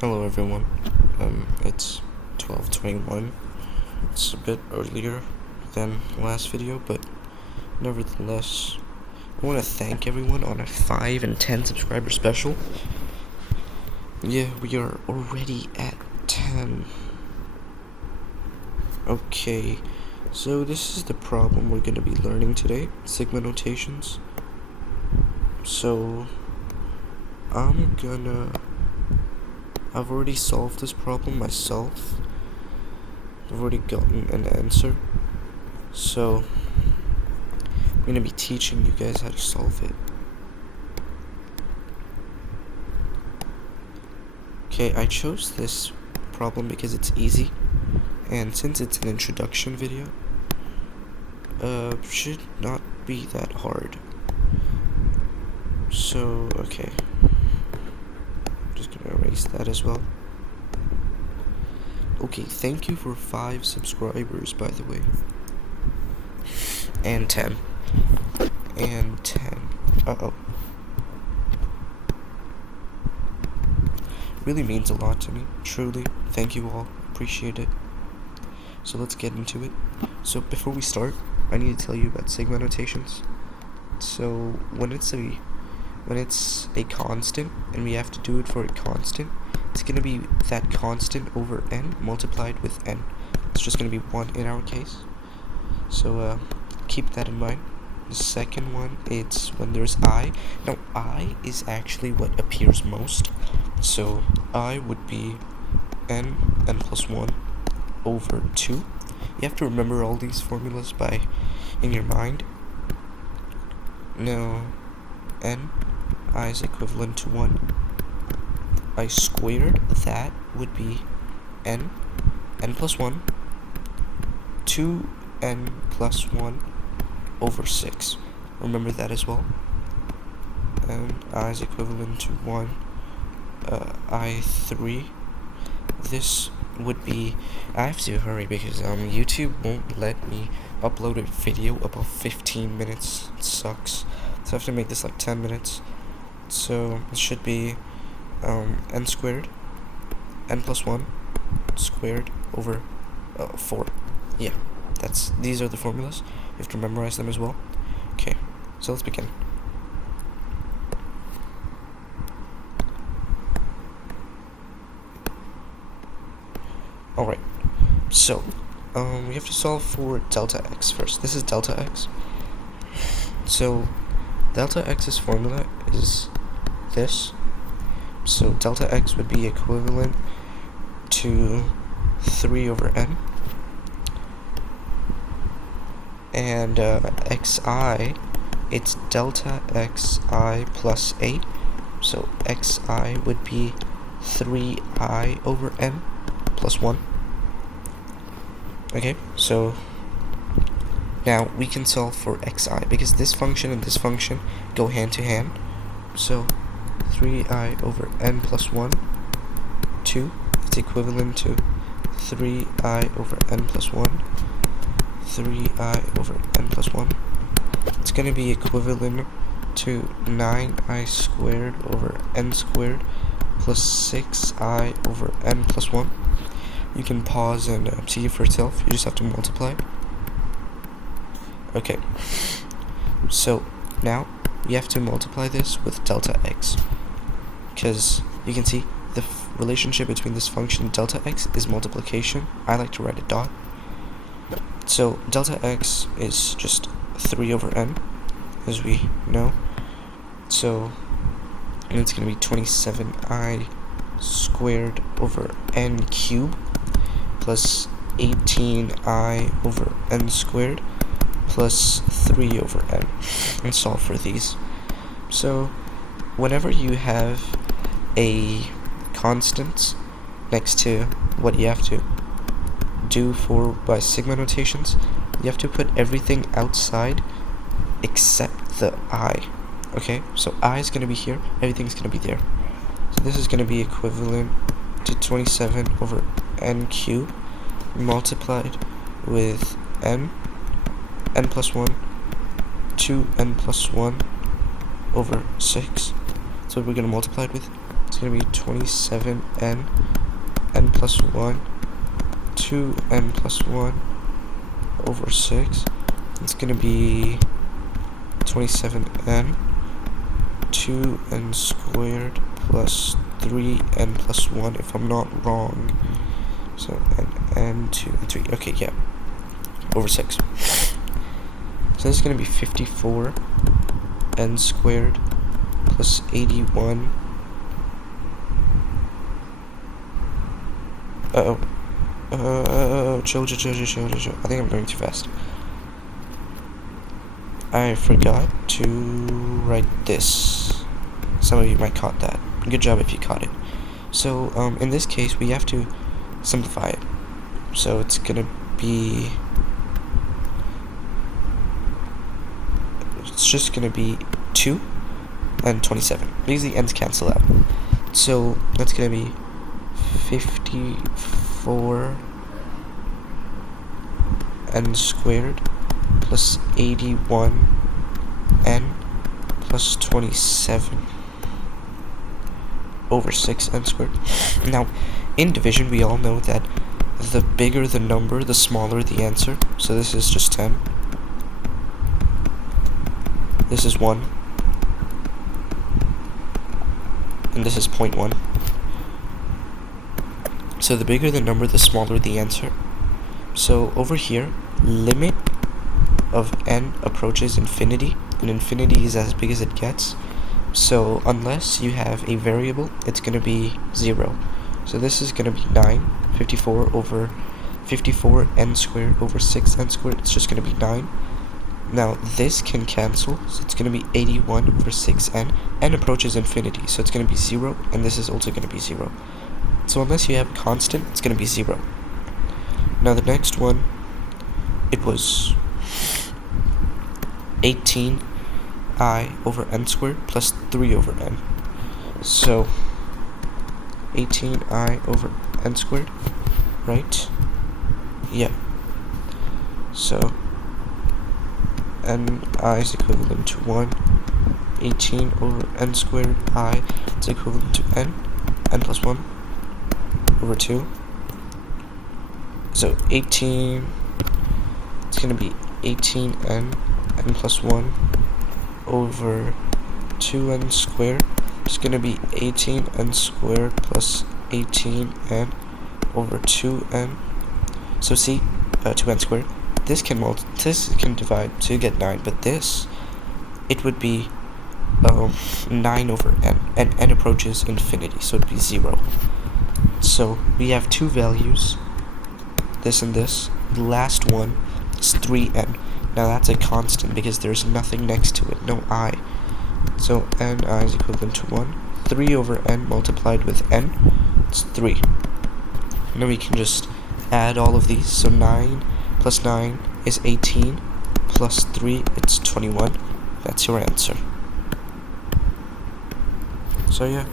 Hello everyone, it's 12:21. It's a bit earlier than last video, but nevertheless, I want to thank everyone on a 5 and 10 subscriber special. Yeah, we are already at 10. Okay, so this is the problem we're going to be learning today, sigma notations. So, I've already solved this problem myself. I've already gotten an answer. So, I'm going to be teaching you guys how to solve it. Okay, I chose this problem because it's easy, and since it's an introduction video, should not be that hard. So, okay. Just gonna erase that as well. Okay, thank you for 5 subscribers, by the way. And 10. And 10. Uh-oh. Really means a lot to me, truly. Thank you all. Appreciate it. So let's get into it. So before we start, I need to tell you about sigma notations. So when it's a constant and we have to do it for a constant, it's going to be that constant over n multiplied with n. It's just going to be 1 in our case. So keep that in mind. The second one, it's when there's I. Now I is actually what appears most. So I would be n plus 1 over 2. You have to remember all these formulas in your mind. Now I is equivalent to 1. I squared, that would be n plus 1, 2n plus 1 over 6. Remember that as well. And I is equivalent to 1. I3. This would be, I have to hurry because YouTube won't let me upload a video above 15 minutes. It sucks. So I have to make this like 10 minutes. So it should be n squared, n plus 1 squared over 4. Yeah, these are the formulas. You have to memorize them as well. Okay, so let's begin. Alright, so we have to solve for delta x first. This is delta x. So delta x's formula is this. So delta x would be equivalent to 3 over n. And xi, it's delta xi plus 8. So xi would be 3i over n plus 1. Okay, so now we can solve for xi because this function and this function go hand to hand. So 3i over n plus 1, 2, it's equivalent to 3i over n plus 1, 3i over n plus 1. It's going to be equivalent to 9i squared over n squared plus 6i over n plus 1. You can pause and see it for itself. You just have to multiply. Okay, so now we have to multiply this with delta x, because you can see the relationship between this function and delta x is multiplication. I like to write a dot. So delta x is just 3 over n, as we know. So it's going to be 27i squared over n cubed plus 18i over n squared plus 3 over n, and solve for these. So whenever you have a constant next to what you have to do by sigma notations, you have to put everything outside except the I. Okay, so I is going to be here, everything's going to be there. So this is going to be equivalent to 27 over n cubed multiplied with n plus 1, 2n plus 1 over 6. That's what we're going to multiply it with. It's going to be 27n, n plus 1, 2n plus 1 over 6. It's going to be 27n, 2n squared plus 3n plus 1, if I'm not wrong. So, n, 2, and 3. Okay, yeah. Over 6. So this is going to be 54 n squared plus 81. Chill. I think I'm going too fast. I forgot to write this. Some of you might caught that. Good job if you caught it. So, in this case, we have to simplify it. So it's gonna be... It's just gonna be 2 and 27. These the ends cancel out. So that's gonna be 54 n squared plus 81 n plus 27 over 6 n squared. Now, in division, we all know that the bigger the number, the smaller the answer. So this is just 10. This is 1. And this is 0.1. So the bigger the number, the smaller the answer. So over here, limit of n approaches infinity, and infinity is as big as it gets. So unless you have a variable, it's going to be 0. So this is going to be 9, 54 over 54 n squared over 6 n squared. It's just going to be 9. Now this can cancel, so it's going to be 81 over 6n. N approaches infinity, so it's going to be 0, and this is also going to be 0. So unless you have a constant, it's going to be 0. Now the next one, it was 18 I over n squared plus 3 over n. So 18i over n squared, right? Yeah. So ni is equivalent to 1. 18 over n squared I is equivalent to n plus 1 over 2. So 18, it's going to be 18n, n plus 1 over 2n squared. It's going to be 18n squared plus 18n over 2n. So see, 2n squared. This can divide to get 9, but this, it would be 9 over n, and n approaches infinity, so it'd be 0. So we have two values, this and this. The last one is 3n. Now that's a constant because there's nothing next to it, no I. So ni is equivalent to 1. 3 over n multiplied with n, it's 3. And then we can just add all of these. So 9 plus 9 is 18, plus 3, it's 21. That's your answer. So yeah.